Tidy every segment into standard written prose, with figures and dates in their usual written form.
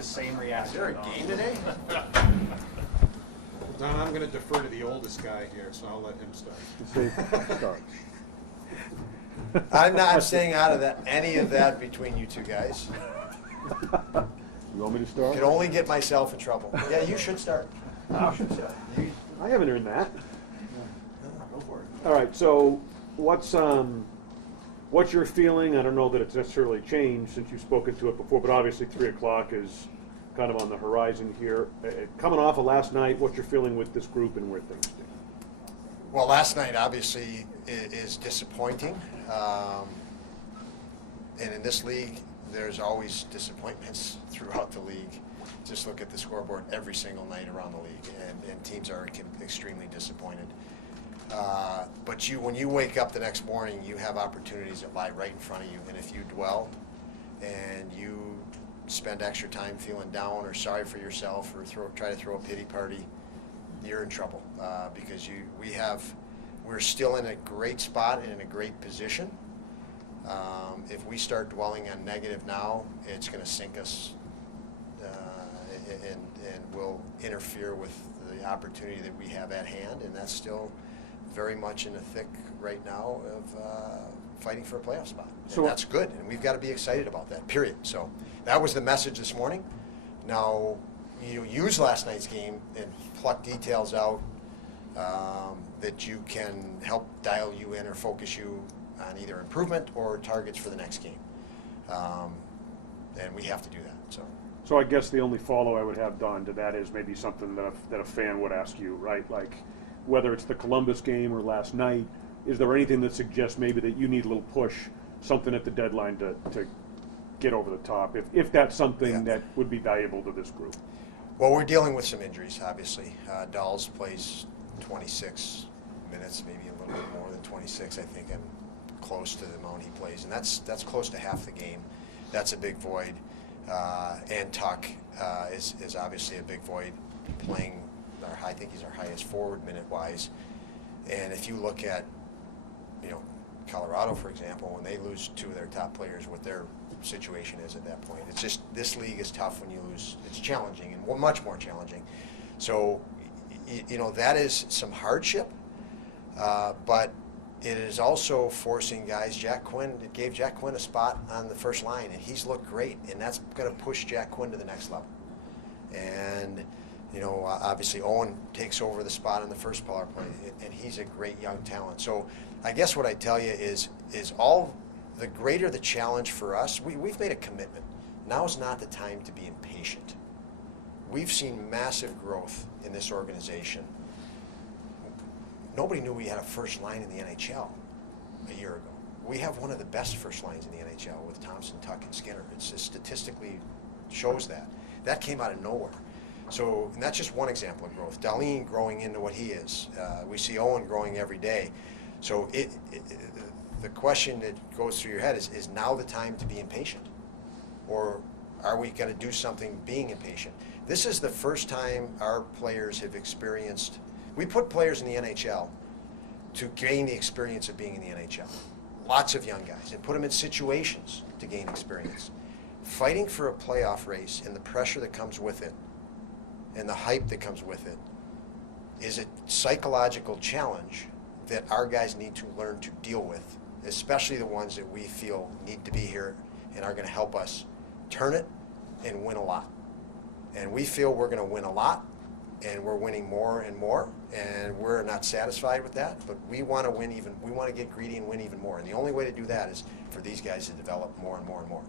the same reaction. Is there a game today? Don, I'm going to defer to the oldest guy here, so I'll let him start. Start. I'm not staying out of any of that between you two guys. You want me to start? Could only get myself in trouble. Yeah, you should start. Oh, sure. I haven't earned that. Go for it. All right, so what's your feeling? I don't know that it's necessarily changed since you've spoken to it before, but obviously 3 o'clock is kind of on the horizon here. Coming off of last night, what's your feeling with this group and where things stand? Well, last night obviously is disappointing. And in this league, there's always disappointments throughout the league. Just look at the scoreboard every single night around the league, and teams are extremely disappointed. But when you wake up the next morning, you have opportunities that lie right in front of you. And if you dwell and you spend extra time feeling down or sorry for yourself or try to throw a pity party, you're in trouble because we're still in a great spot and in a great position. If we start dwelling on negative now, it's going to sink us and will interfere with the opportunity that we have at hand, and that's still very much in the thick right now of fighting for a playoff spot. So that's good, and we've got to be excited about that, period. So that was the message this morning. Now, use last night's game and pluck details out that you can help dial you in or focus you on either improvement or targets for the next game. And we have to do that. So I guess the only follow I would have, Don, to that is maybe something that a fan would ask you, right? Like whether it's the Columbus game or last night, is there anything that suggests maybe that you need a little push, something at the deadline to get over the top, if that's something that would be valuable to this group? Well, we're dealing with some injuries, obviously. Dahls plays 26 minutes, maybe a little bit more than 26. I think I'm close to the amount he plays, and that's close to half the game. That's a big void. And Tuck is obviously a big void, playing I think he's our highest forward minute-wise. And if you look at, Colorado, for example, when they lose 2 of their top players, what their situation is at that point. It's just, this league is tough when you lose. It's challenging and much more challenging. So, that is some hardship, but it is also forcing guys. It gave Jack Quinn a spot on the first line, and he's looked great, and that's going to push Jack Quinn to the next level. And, obviously Owen takes over the spot on the first power play, and he's a great young talent. So I guess what I tell you is all the greater the challenge for us, we've made a commitment. Now is not the time to be impatient. We've seen massive growth in this organization. Nobody knew we had a first line in the NHL a year ago. We have one of the best first lines in the NHL with Thompson, Tuck, and Skinner. It's just statistically shows that. That came out of nowhere. So, and that's just one example of growth. Dahlin growing into what he is. We see Owen growing every day. So the question that goes through your head is now the time to be impatient? Or are we going to do something being impatient? This is the first time our players have experienced. We put players in the NHL to gain the experience of being in the NHL. Lots of young guys, and put them in situations to gain experience. Fighting for a playoff race and the pressure that comes with it and the hype that comes with it is a psychological challenge that our guys need to learn to deal with, especially the ones that we feel need to be here and are going to help us turn it and win a lot. And we feel we're going to win a lot, and we're winning more and more, and we're not satisfied with that, but we want to win we want to get greedy and win even more. And the only way to do that is for these guys to develop more and more and more.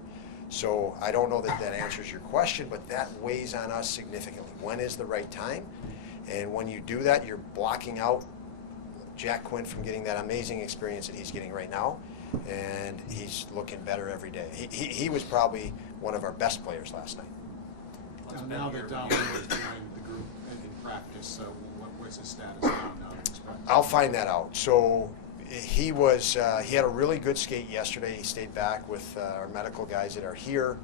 So I don't know that answers your question, but that weighs on us significantly. When is the right time? And when you do that, you're blocking out Jack Quinn from getting that amazing experience that he's getting right now, and he's looking better every day. He was probably one of our best players last night. Now that Don is joining the group in practice, what's his status now that he's practicing? I'll find that out. So he had a really good skate yesterday. He stayed back with our medical guys that are here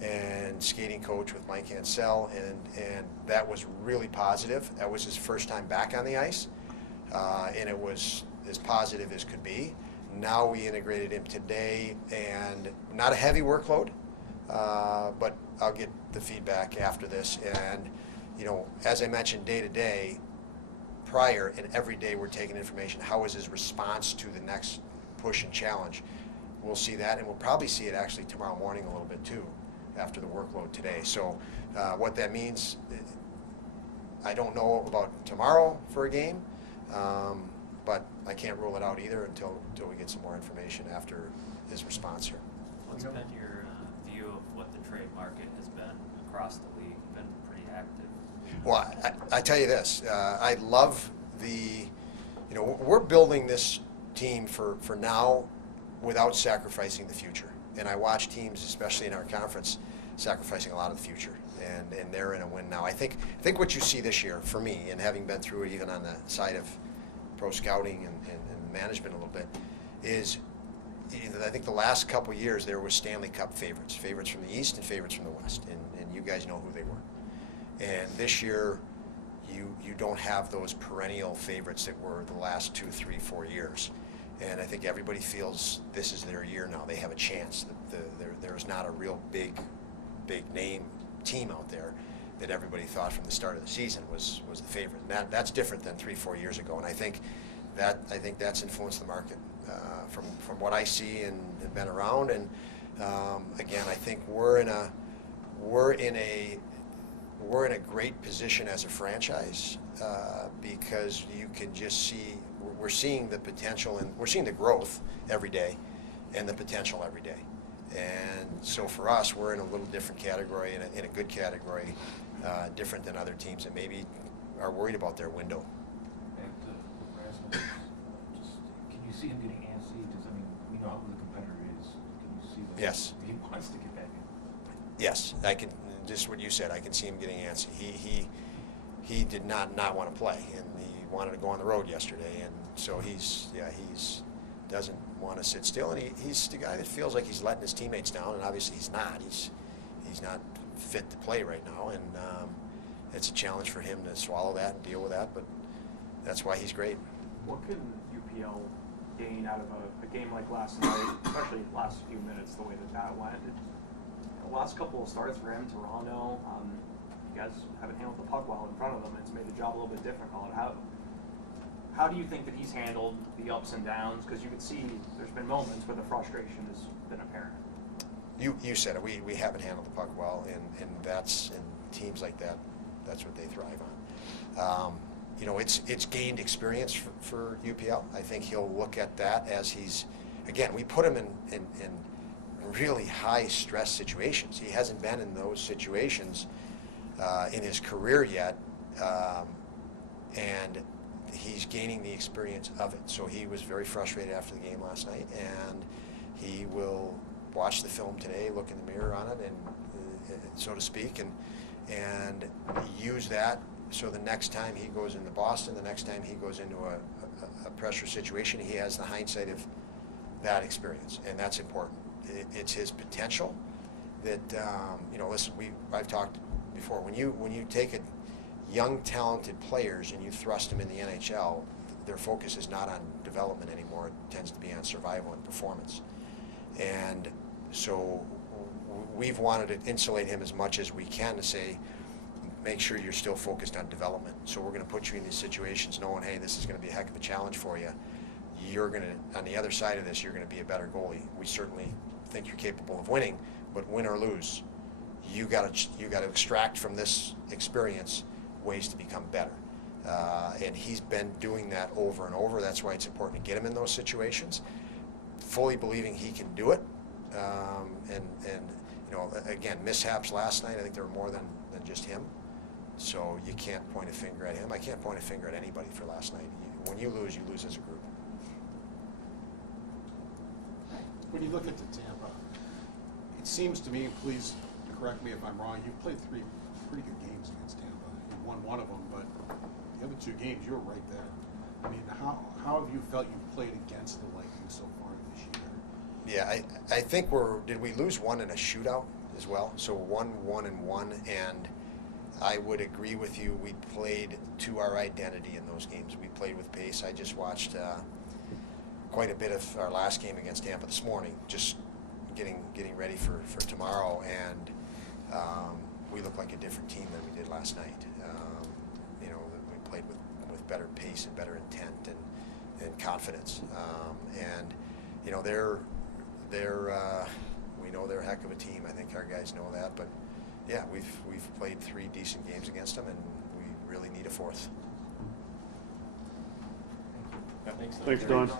and skating coach with Mike Ansell, and that was really positive. That was his first time back on the ice, and it was as positive as could be. Now we integrated him today, and not a heavy workload. but I'll get the feedback after this. And, you know, as I mentioned, day to day, prior and every day we're taking information. How is his response to the next push and challenge? We'll see that, and we'll probably see it actually tomorrow morning a little bit too, after the workload today. So what that means, I don't know about tomorrow for a game, but I can't rule it out either until we get some more information after his response here. What's been your view of what the trade market has been across the league? Been pretty active? Well, I tell you this, I love you know, we're building this team for now without sacrificing the future. And I watch teams, especially in our conference, sacrificing a lot of the future. And they're in a win now. I think what you see this year, for me, and having been through it even on the side of pro scouting and management a little bit, is I think the last couple years there was Stanley Cup favorites from the East and favorites from the West, and you guys know who they were. And this year, you don't have those perennial favorites that were the last 2, 3, 4 years. And I think everybody feels this is their year now. They have a chance. There's not a real big name team out there that everybody thought from the start of the season was the favorite. And that's different than 3, 4 years ago. And I think that's influenced the market from what I see and been around. And again, I think we're in a great position as a franchise because you can just see we're seeing the potential and we're seeing the growth every day and the potential every day. And so for us, we're in a little different category, in a good category, different than other teams that maybe are worried about their window. Back to Rasmus, can you see him getting antsy? Because, I mean, we know who the competitor is. Can you see that Yes. he wants to get back in? Yes, I can. Just what you said, I can see him getting antsy. He did not want to play, and he wanted to go on the road yesterday, and so he's doesn't want to sit still, and he's the guy that feels like he's letting his teammates down, and obviously he's not. He's not fit to play right now, and it's a challenge for him to swallow that and deal with that, but that's why he's great. What can UPL gain out of a game like last night, especially the last few minutes, the way that went? The last couple of starts for him, Toronto, you guys haven't handled the puck well in front of them. It's made the job a little bit difficult. How do you think that he's handled the ups and downs? Because you could see there's been moments where the frustration has been apparent. You said it. We haven't handled the puck well, and that's in teams like that. That's what they thrive on. You know, it's gained experience for UPL. I think he'll look at that as we put him in really high stress situations. He hasn't been in those situations in his career yet, and he's gaining the experience of it. So he was very frustrated after the game last night, and he will watch the film today, look in the mirror on it, and so to speak, and use that so the next time he goes into Boston, the next time he goes into a pressure situation, he has the hindsight of that experience, and that's important. It's his potential that listen. I've talked before. When you take young, talented players and you thrust them in the NHL, their focus is not on development anymore. It tends to be on survival and performance. And so we've wanted to insulate him as much as we can to say, make sure you're still focused on development. So we're going to put you in these situations knowing, hey, this is going to be a heck of a challenge for you. You're going to, on the other side of this, you're going to be a better goalie. We certainly think you're capable of winning, but win or lose, you got to extract from this experience ways to become better. And he's been doing that over and over. That's why it's important to get him in those situations, fully believing he can do it. And again, mishaps last night, I think there were more than just him. So you can't point a finger at him. I can't point a finger at anybody for last night. When you lose as a group. When you look at the Tampa, it seems to me, please correct me if I'm wrong, you've played 3 pretty good games against Tampa. You won one of them, but the other 2 games, you were right there. I mean, how have you felt you've played against the Lightning so far this year? Yeah, I think did we lose one in a shootout as well? So 1-1 and 1, and I would agree with you. We played to our identity in those games. We played with pace. I just watched quite a bit of our last game against Tampa this morning. Just getting ready for tomorrow, and we look like a different team than we did last night. You know, we played with better pace and better intent and confidence, and you know they're we know they're a heck of a team. I think our guys know that, but yeah, we've played 3 decent games against them, and we really need a 4th. Thanks, Don.